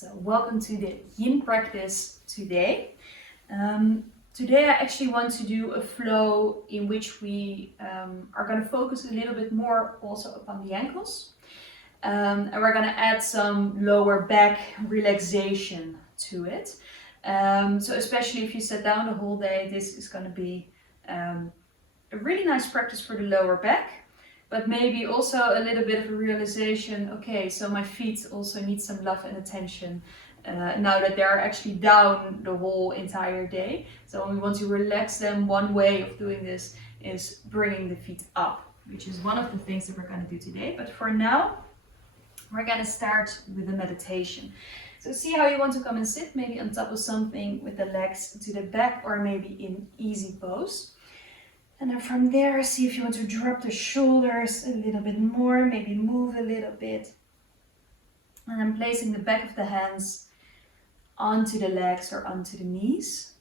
So welcome to the yin practice today. Today I actually want to do a flow in which we are going to focus a little bit more also upon the ankles. And we're going to add some lower back relaxation to it. So especially if you sit down the whole day, this is going to be a really nice practice for the lower back. But maybe also a little bit of a realization, okay, so my feet also need some love and attention now that they're actually down the whole entire day. So when we want to relax them, one way of doing this is bringing the feet up, which is one of the things that we're going to do today. But for now, we're going to start with a meditation. So see how you want to come and sit, maybe on top of something with the legs to the back or maybe in easy pose. And then from there, see if you want to drop the shoulders a little bit more, maybe move a little bit. And then placing the back of the hands onto the legs or onto the knees.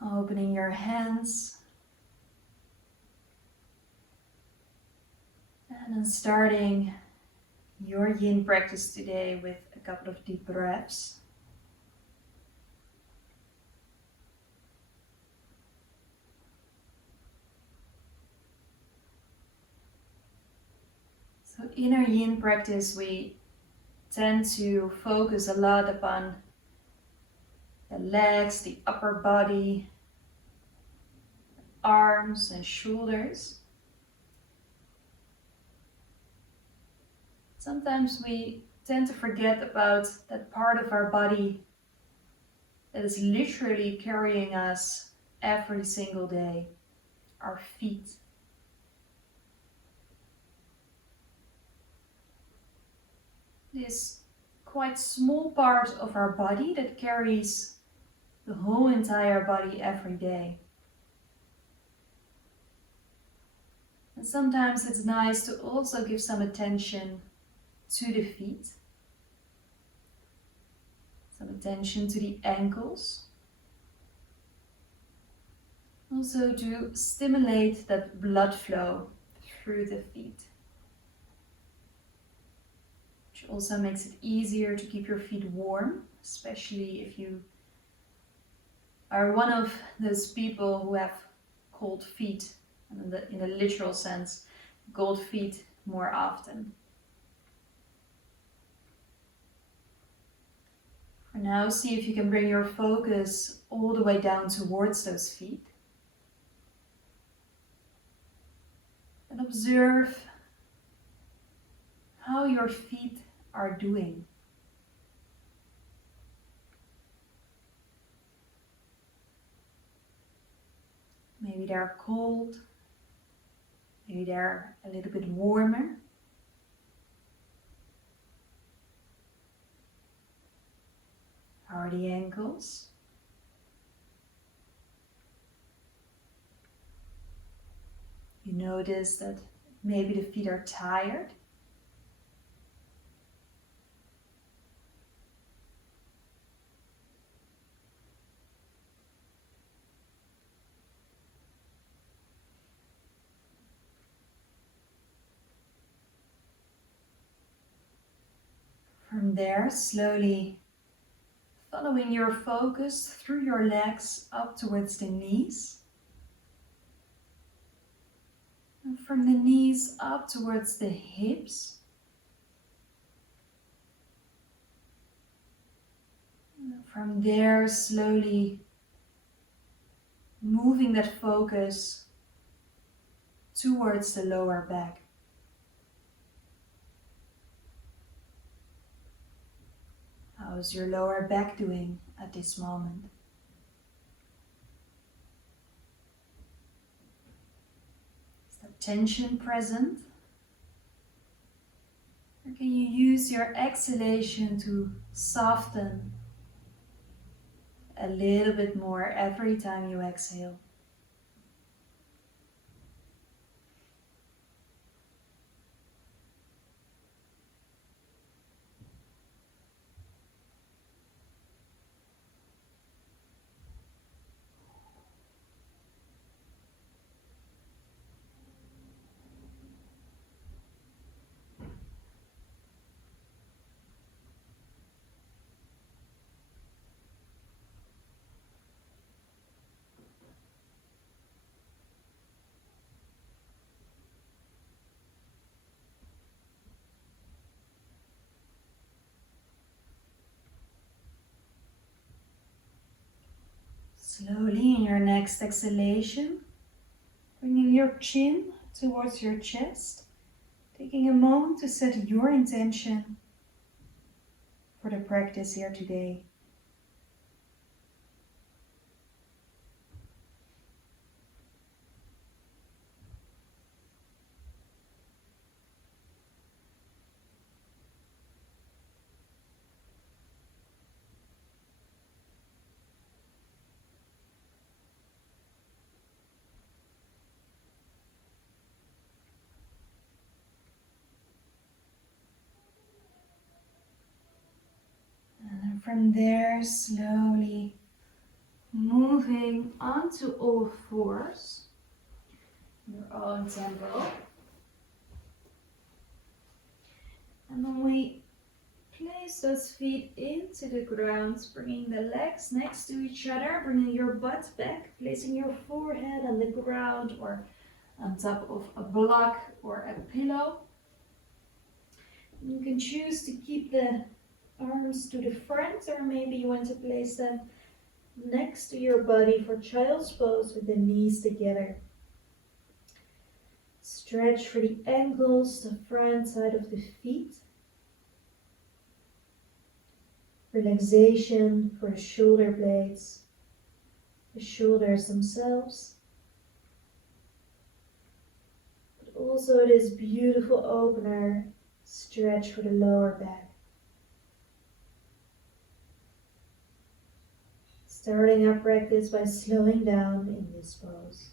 Opening your hands. And then starting your yin practice today with a couple of deep breaths. So in our yin practice, we tend to focus a lot upon the legs, the upper body, arms and shoulders. Sometimes we tend to forget about that part of our body that is literally carrying us every single day, our feet. This quite small part of our body that carries the whole entire body every day. And sometimes it's nice to also give some attention to the feet, some attention to the ankles. Also to stimulate that blood flow through the feet. Which also makes it easier to keep your feet warm, especially if you are one of those people who have cold feet, and in the literal sense, cold feet more often. For now, see if you can bring your focus all the way down towards those feet. And observe how your feet are doing. Maybe they're cold, maybe they're a little bit warmer. How are the ankles? You notice that maybe the feet are tired. From there, slowly following your focus through your legs up towards the knees. And from the knees up towards the hips. And from there, slowly moving that focus towards the lower back. How's your lower back doing at this moment? Is there tension present? Or can you use your exhalation to soften a little bit more every time you exhale? Slowly in your next exhalation, bringing your chin towards your chest, taking a moment to set your intention for the practice here today. And from there, slowly moving onto all fours, your own tempo. And when we place those feet into the ground, bringing the legs next to each other, bringing your butt back, placing your forehead on the ground or on top of a block or a pillow. You can choose to keep the arms to the front, or maybe you want to place them next to your body for child's pose with the knees together. Stretch for the ankles, the front side of the feet. Relaxation for the shoulder blades, the shoulders themselves. But also this beautiful opener, stretch for the lower back. Starting our practice by slowing down in this pose.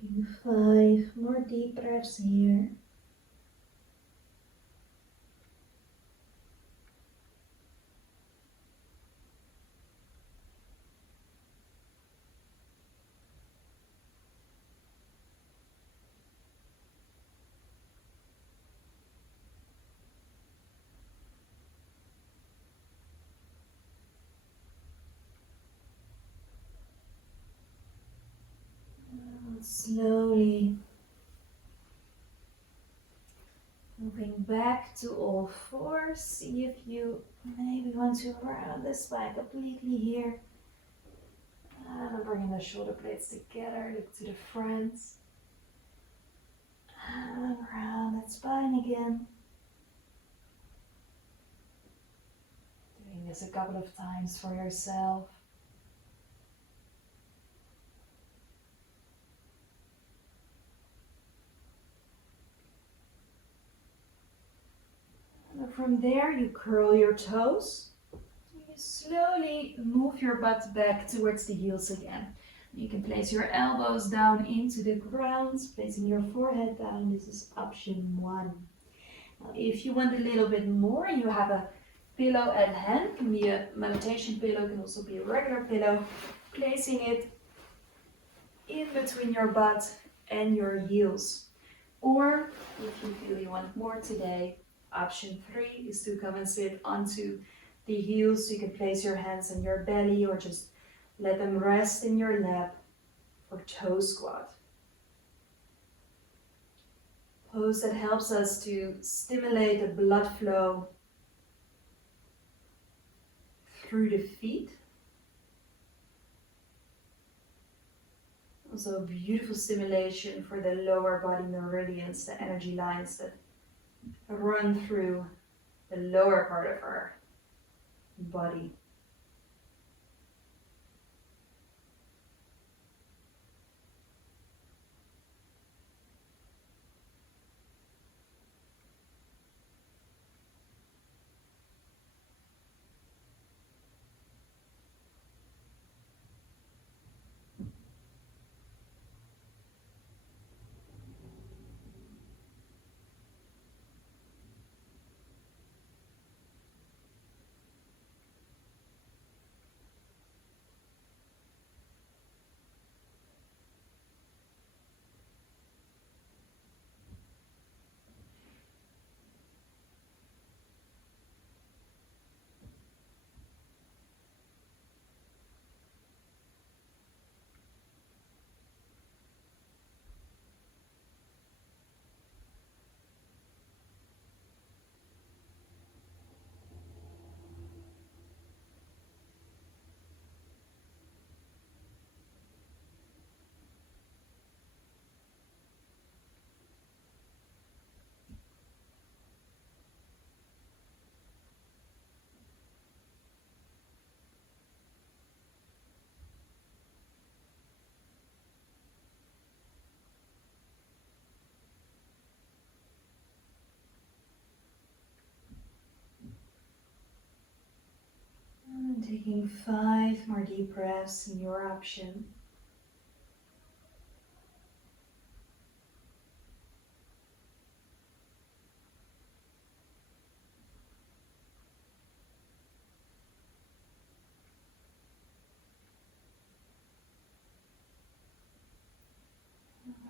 Taking 5 more deep breaths here. Slowly moving back to all fours. See if you maybe want to round the spine completely here. And bringing the shoulder blades together, look to the front. And round that spine again. Doing this a couple of times for yourself. And from there you curl your toes. You slowly move your butt back towards the heels again. You can place your elbows down into the ground, placing your forehead down. This is option 1. Now, if you want a little bit more, you have a pillow at hand. It can be a meditation pillow, it can also be a regular pillow. Placing it in between your butt and your heels. Or if you feel you want more today, option 3 is to come and sit onto the heels. You can place your hands on your belly or just let them rest in your lap for toe squat. Pose that helps us to stimulate the blood flow through the feet. Also a beautiful stimulation for the lower body meridians, the energy lines that run through the lower part of our body. And taking 5 more deep breaths in your option.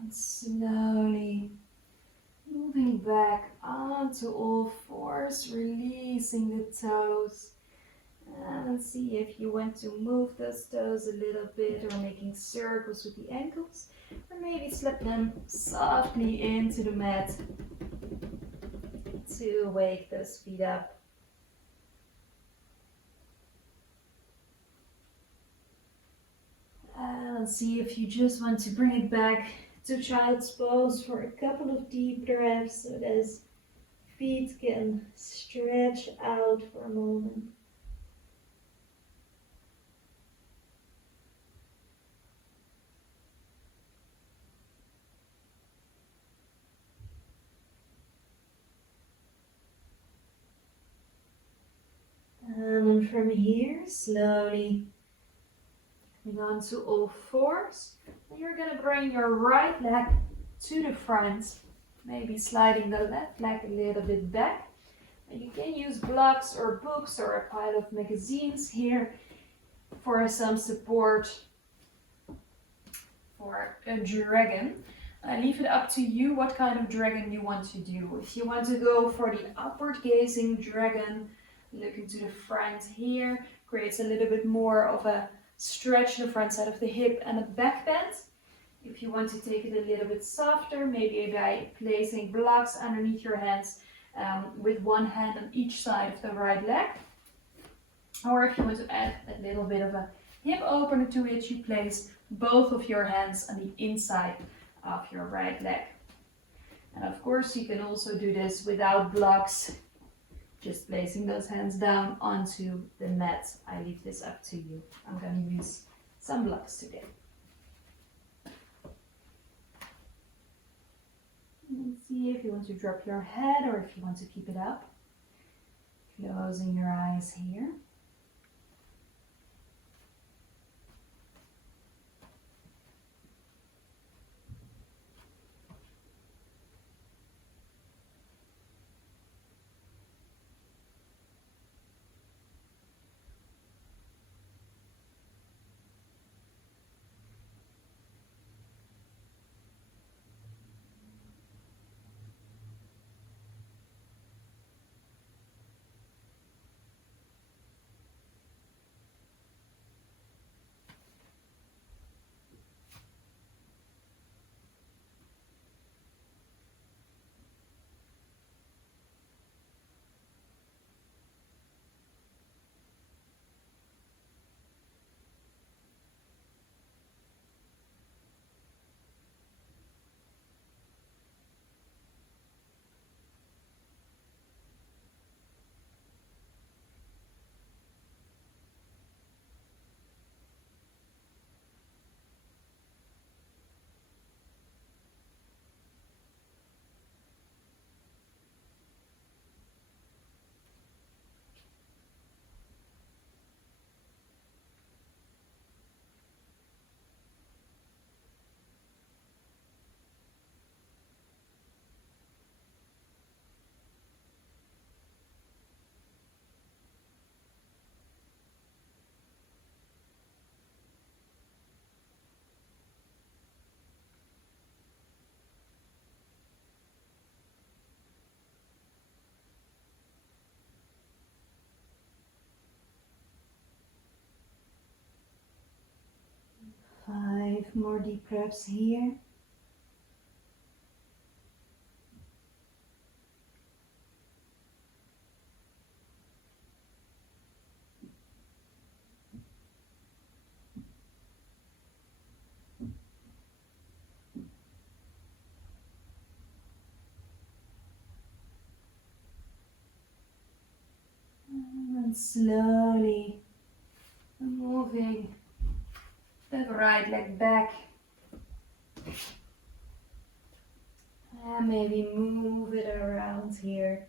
And slowly moving back onto all fours, releasing the toes. And see if you want to move those toes a little bit, or making circles with the ankles, or maybe slip them softly into the mat to wake those feet up. And see if you just want to bring it back to child's pose for a couple of deep breaths, so those feet can stretch out for a moment. And from here, slowly coming on to all fours. And you're going to bring your right leg to the front, maybe sliding the left leg a little bit back. And you can use blocks or books or a pile of magazines here for some support for a dragon. I leave it up to you what kind of dragon you want to do. If you want to go for the upward gazing dragon, looking to the front here, creates a little bit more of a stretch in the front side of the hip and a back bend. If you want to take it a little bit softer, maybe by placing blocks underneath your hands with one hand on each side of the right leg. Or if you want to add a little bit of a hip opener to it, you place both of your hands on the inside of your right leg. And of course, you can also do this without blocks, just placing those hands down onto the mat. I leave this up to you. I'm going to use some blocks today. And see if you want to drop your head or if you want to keep it up. Closing your eyes here. Five more deep breaths here. And slowly moving that right leg back. And maybe move it around here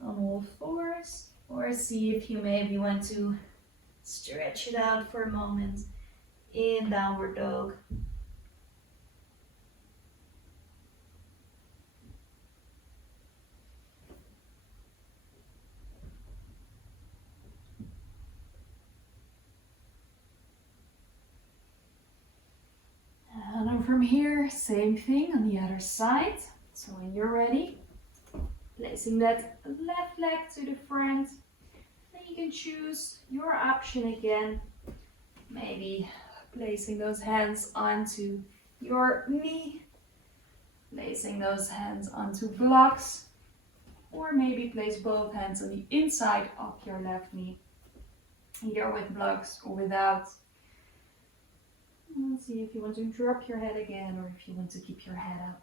on all fours. Or see if you maybe want to stretch it out for a moment in downward dog. And then from here, same thing on the other side. So when you're ready, placing that left leg to the front. Then you can choose your option again. Maybe placing those hands onto your knee, placing those hands onto blocks, or maybe place both hands on the inside of your left knee, either with blocks or without. And see if you want to drop your head again or if you want to keep your head up.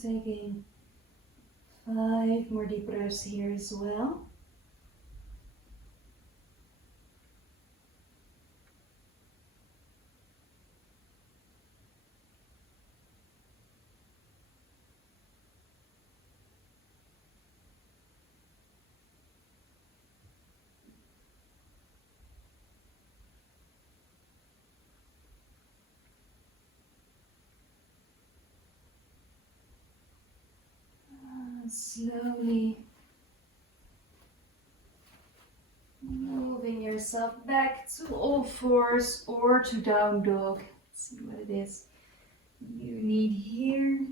taking 5 more deep breaths here as well. Slowly moving yourself back to all fours or to down dog. Let's see what it is you need here.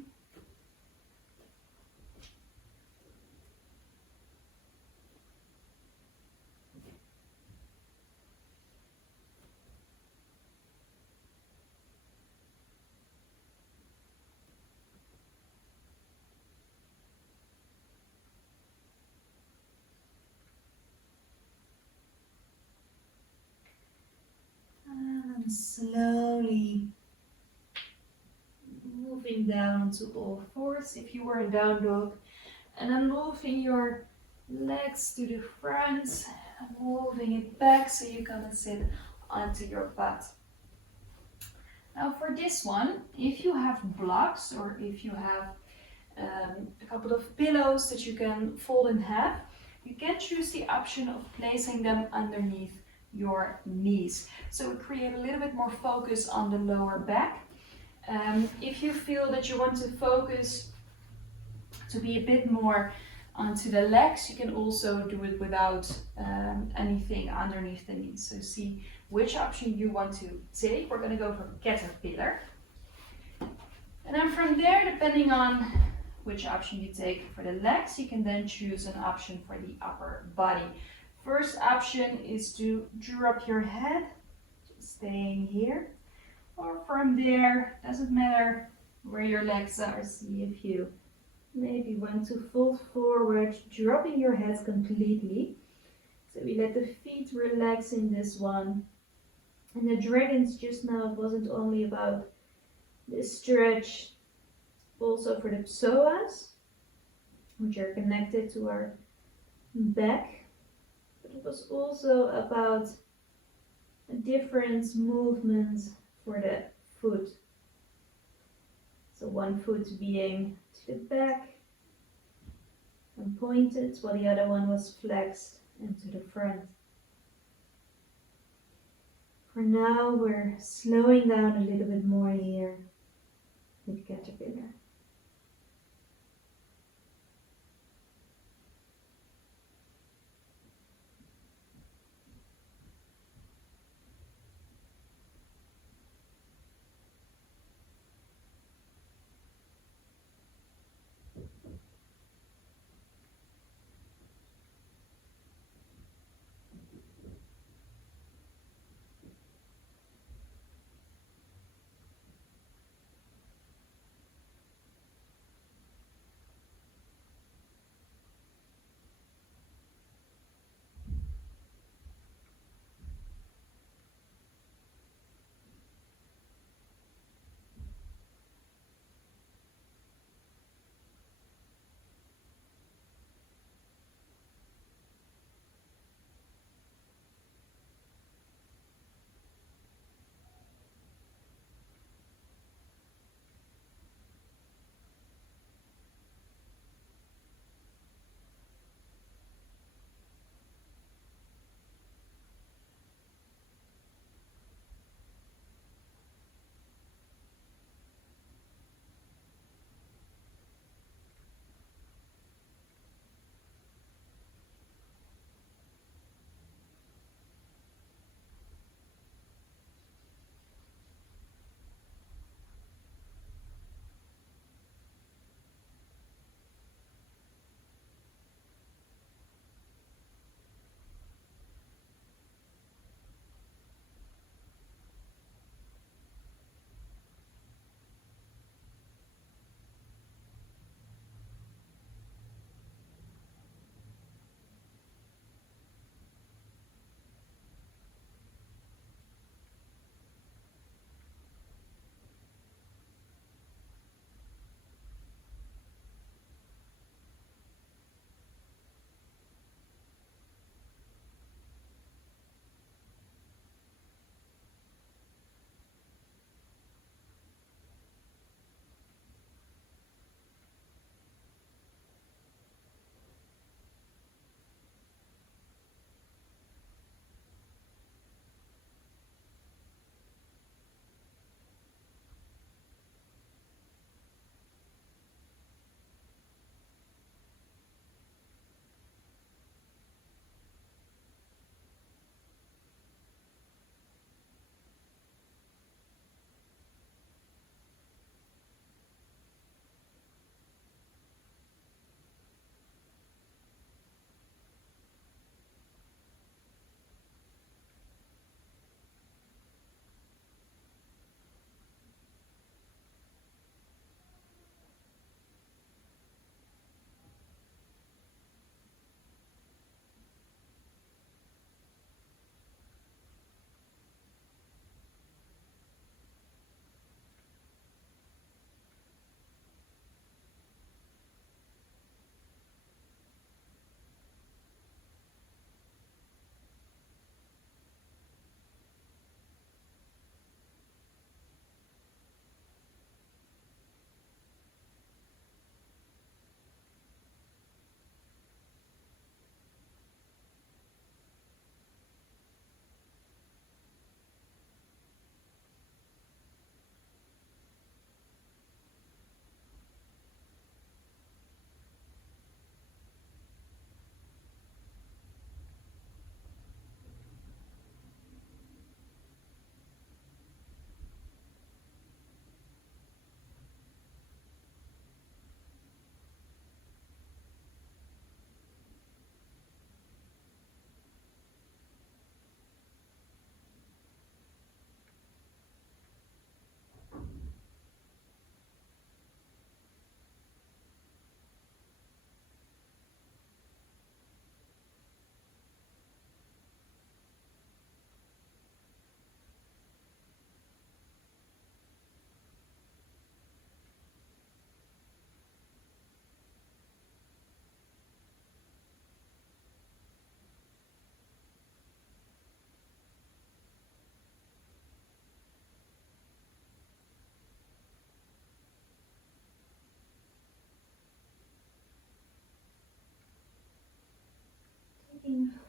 And slowly moving down to all fours if you were in down dog. And then moving your legs to the front, moving it back so you're gonna sit onto your butt. Now for this one, if you have blocks or if you have a couple of pillows that you can fold in half, you can choose the option of placing them underneath your knees. So we create a little bit more focus on the lower back. If you feel that you want to focus to be a bit more onto the legs, you can also do it without anything underneath the knees. So see which option you want to take. We're going to go for caterpillar. And then from there, depending on which option you take for the legs, you can then choose an option for the upper body. First option is to drop your head, just staying here. Or from there, doesn't matter where your legs are. See if you maybe want to fold forward, dropping your head completely. So we let the feet relax in this one. And the dragons just now, it wasn't only about this stretch, also for the psoas, which are connected to our back. But it was also about a different movement for the foot. So one foot being to the back and pointed, while the other one was flexed and to the front. For now, we're slowing down a little bit more here with caterpillar.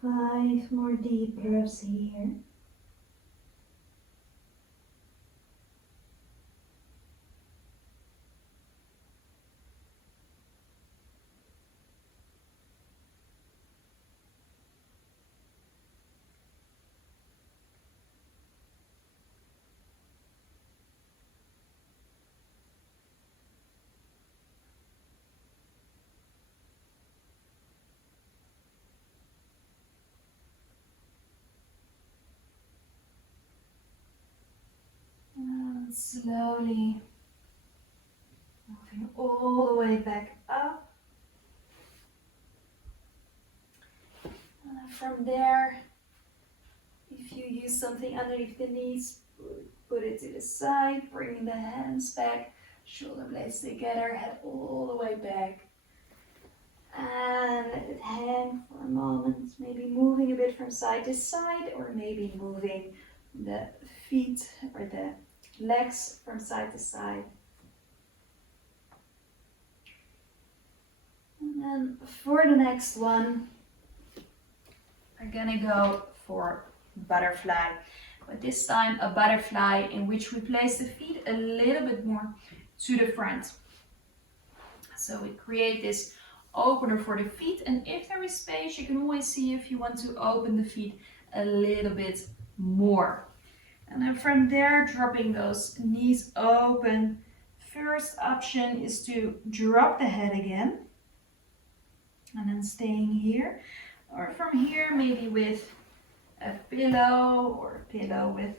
5 more deep breaths here. And slowly moving all the way back up. And from there, if you use something underneath the knees, put it to the side, bring the hands back, shoulder blades together, head all the way back. And let it hang for a moment, maybe moving a bit from side to side, or maybe moving the feet or the legs from side to side. And then for the next one, we're gonna go for butterfly. But this time a butterfly in which we place the feet a little bit more to the front. So we create this opener for the feet, and if there is space, you can always see if you want to open the feet a little bit more. And then from there, dropping those knees open. First option is to drop the head again, and then staying here. Or from here, maybe with a pillow, or a pillow with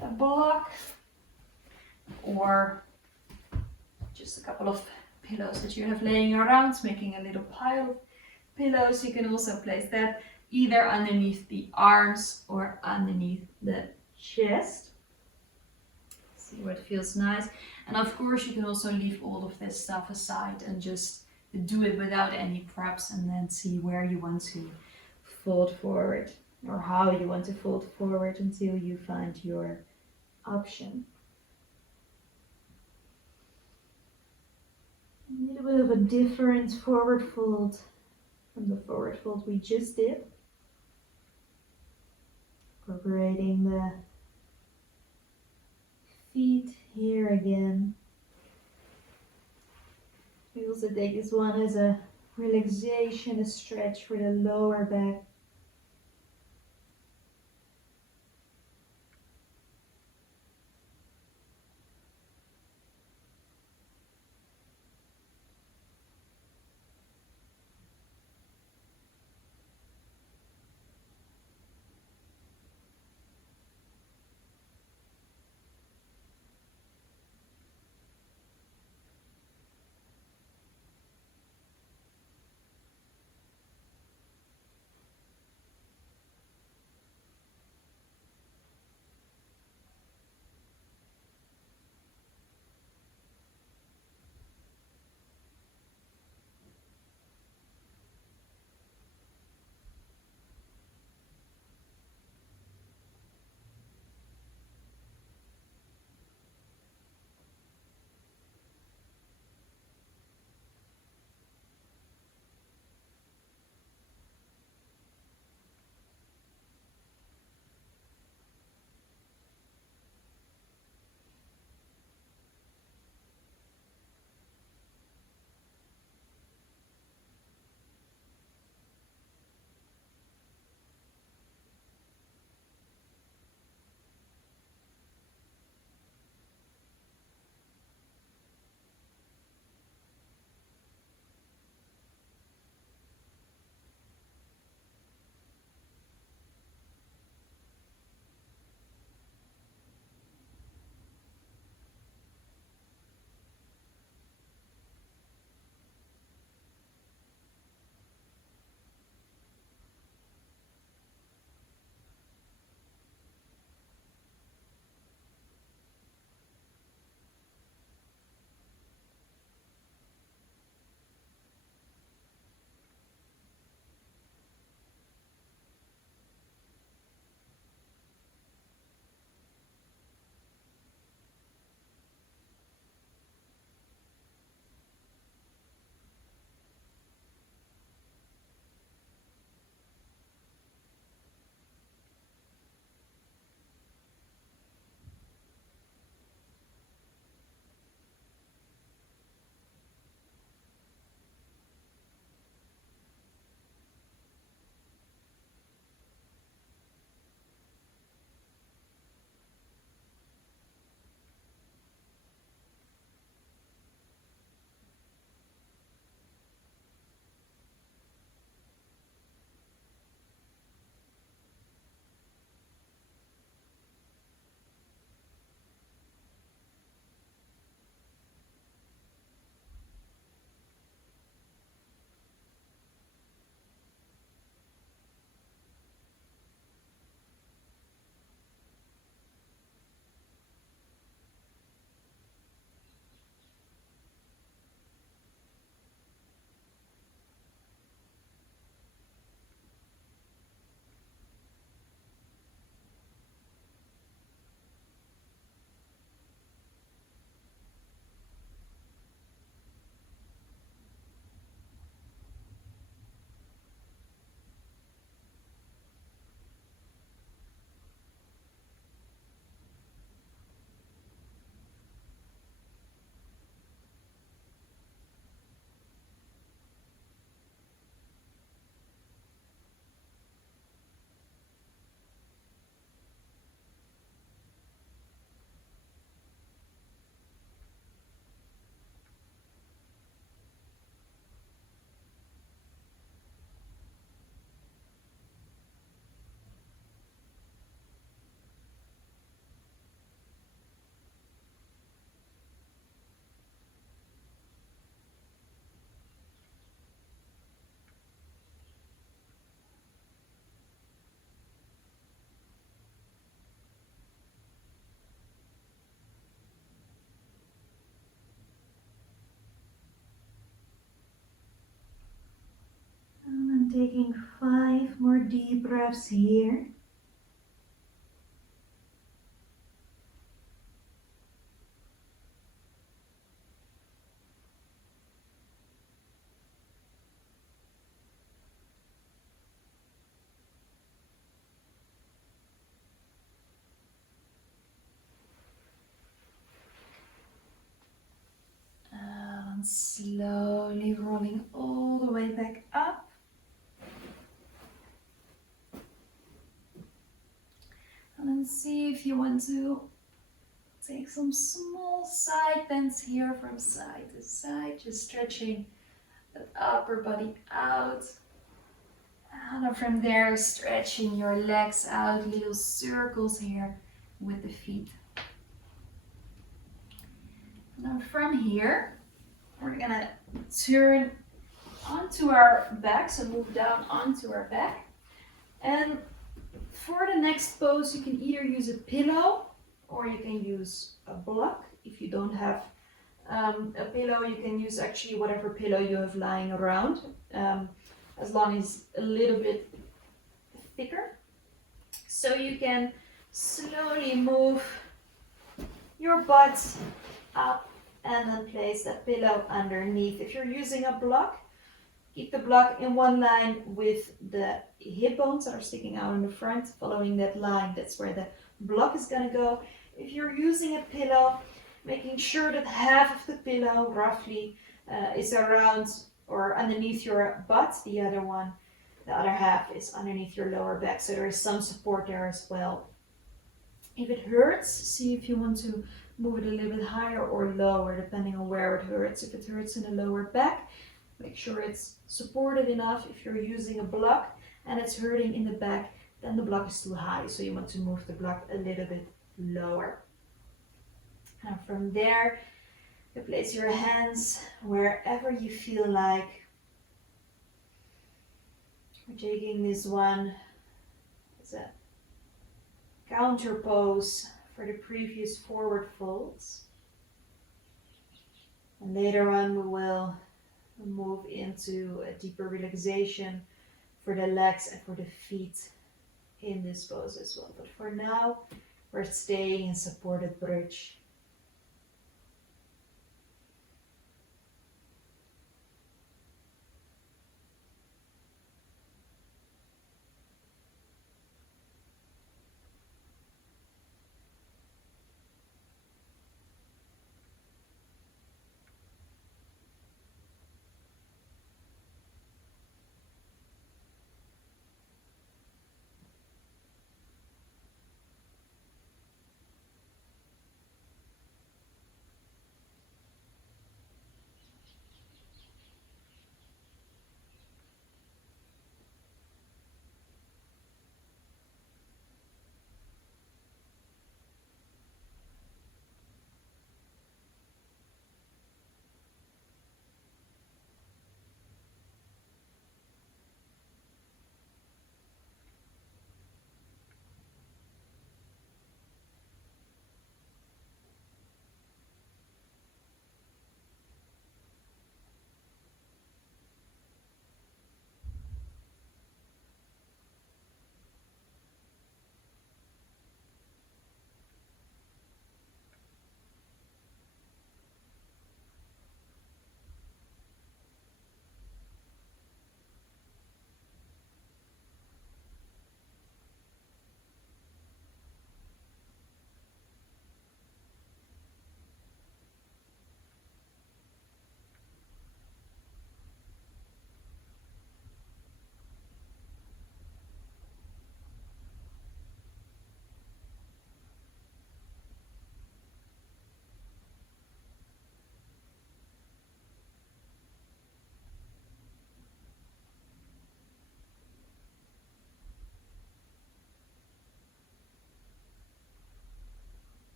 a block, or just a couple of pillows that you have laying around, making a little pile of pillows. You can also place that either underneath the arms or underneath the chest. See what feels nice. And of course you can also leave all of this stuff aside and just do it without any props, and then see where you want to fold forward or how you want to fold forward until you find your option. A little bit of a different forward fold from the forward fold we just did. Incorporating the feet here again. We also take this one as a relaxation, a stretch for the lower back. taking 5 more deep breaths here. And slowly rolling all the way back up. And then see if you want to take some small side bends here from side to side, just stretching the upper body out. And then from there, stretching your legs out, little circles here with the feet. And then from here, we're gonna turn onto our back, so move down onto our back. And for the next pose, you can either use a pillow or you can use a block. If you don't have a pillow, you can use actually whatever pillow you have lying around, as long as a little bit thicker. So you can slowly move your butt up and then place that pillow underneath. If you're using a block, keep the block in one line with the hip bones that are sticking out in the front, following that line. That's where the block is gonna go. If you're using a pillow, making sure that half of the pillow roughly is around or underneath your butt, the other half is underneath your lower back, so there is some support there as well. If it hurts, see if you want to move it a little bit higher or lower, depending on where it hurts. If it hurts in the lower back, make sure it's supported enough. If you're using a block and it's hurting in the back, then the block is too high, so you want to move the block a little bit lower. And from there, you place your hands wherever you feel like. We're taking this one as a counter pose for the previous forward folds. And later on we will move into a deeper relaxation for the legs and for the feet in this pose as well. But for now, we're staying in supported bridge.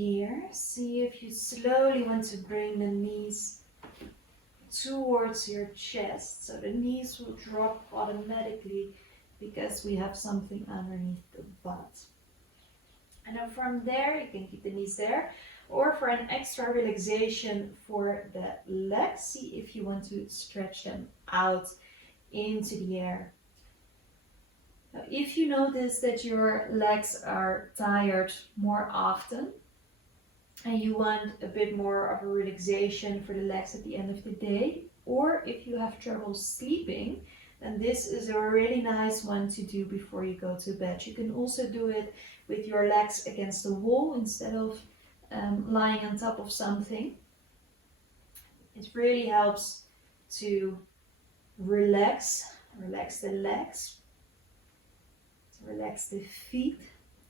here, see if you slowly want to bring the knees towards your chest. So the knees will drop automatically because we have something underneath the butt. And then from there, you can keep the knees there. Or for an extra relaxation for the legs, see if you want to stretch them out into the air. Now, if you notice that your legs are tired more often and you want a bit more of a relaxation for the legs at the end of the day, or if you have trouble sleeping, then this is a really nice one to do before you go to bed. You can also do it with your legs against the wall instead of lying on top of something. It really helps to relax the legs, to relax the feet,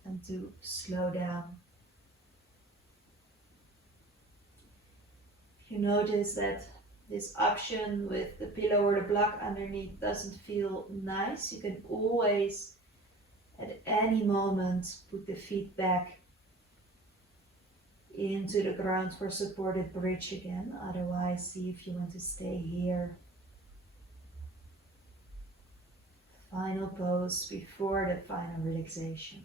and to slow down. If you notice that this option with the pillow or the block underneath doesn't feel nice, you can always at any moment put the feet back into the ground for supported bridge again. Otherwise, see if you want to stay here. Final pose before the final relaxation.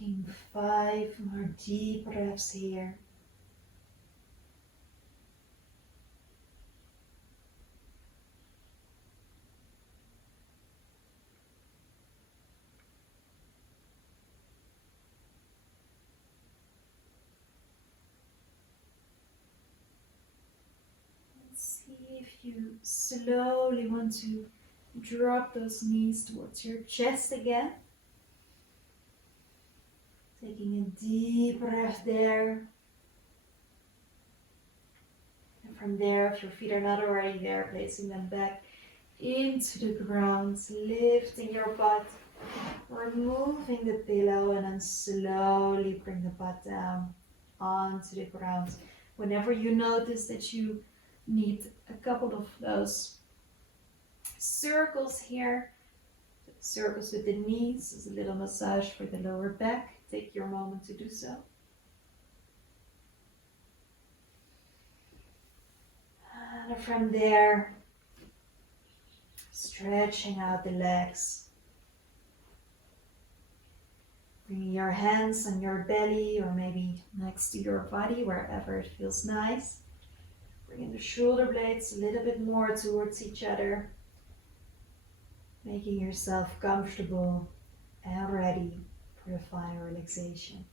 Taking 5 more deep breaths here. See if you slowly want to drop those knees towards your chest again. Taking a deep breath there. And from there, if your feet are not already there, placing them back into the ground, lifting your butt, removing the pillow, and then slowly bring the butt down onto the ground. Whenever you notice that you need a couple of those circles here, circles with the knees, is a little massage for the lower back. Take your moment to do so. And from there, stretching out the legs. Bringing your hands on your belly or maybe next to your body, wherever it feels nice. Bringing the shoulder blades a little bit more towards each other. Making yourself comfortable and ready for the final relaxation.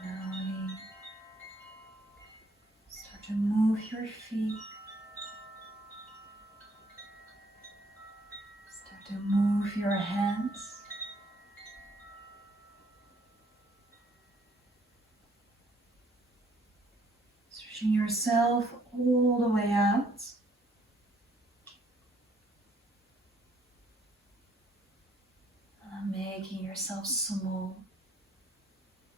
Slowly start to move your feet. Start to move your hands. Stretching yourself all the way out. Making yourself small.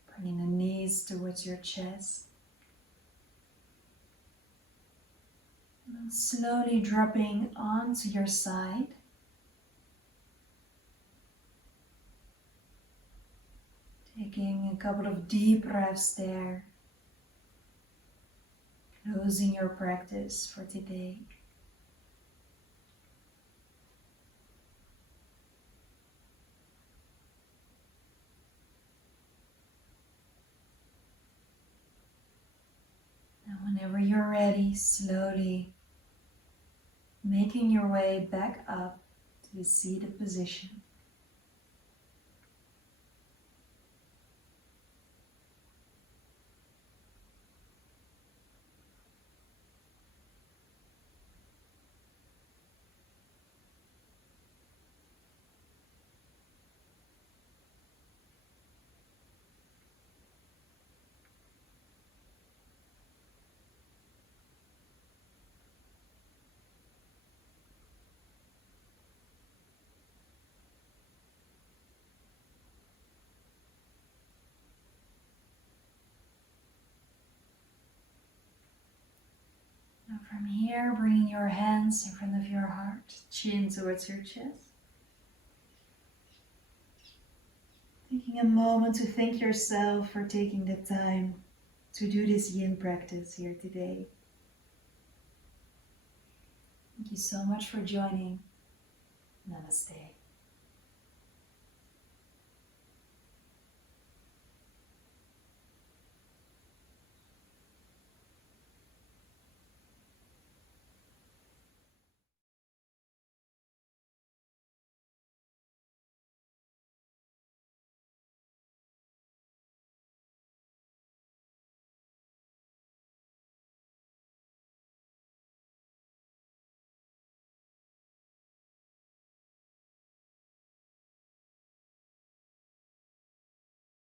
Bringing the knees towards your chest. And then slowly dropping onto your side. Taking a couple of deep breaths there. Closing your practice for today. And whenever you're ready, slowly making your way back up to the seated position. From here, bringing your hands in front of your heart, chin towards your chest. Taking a moment to thank yourself for taking the time to do this yin practice here today. Thank you so much for joining. Namaste.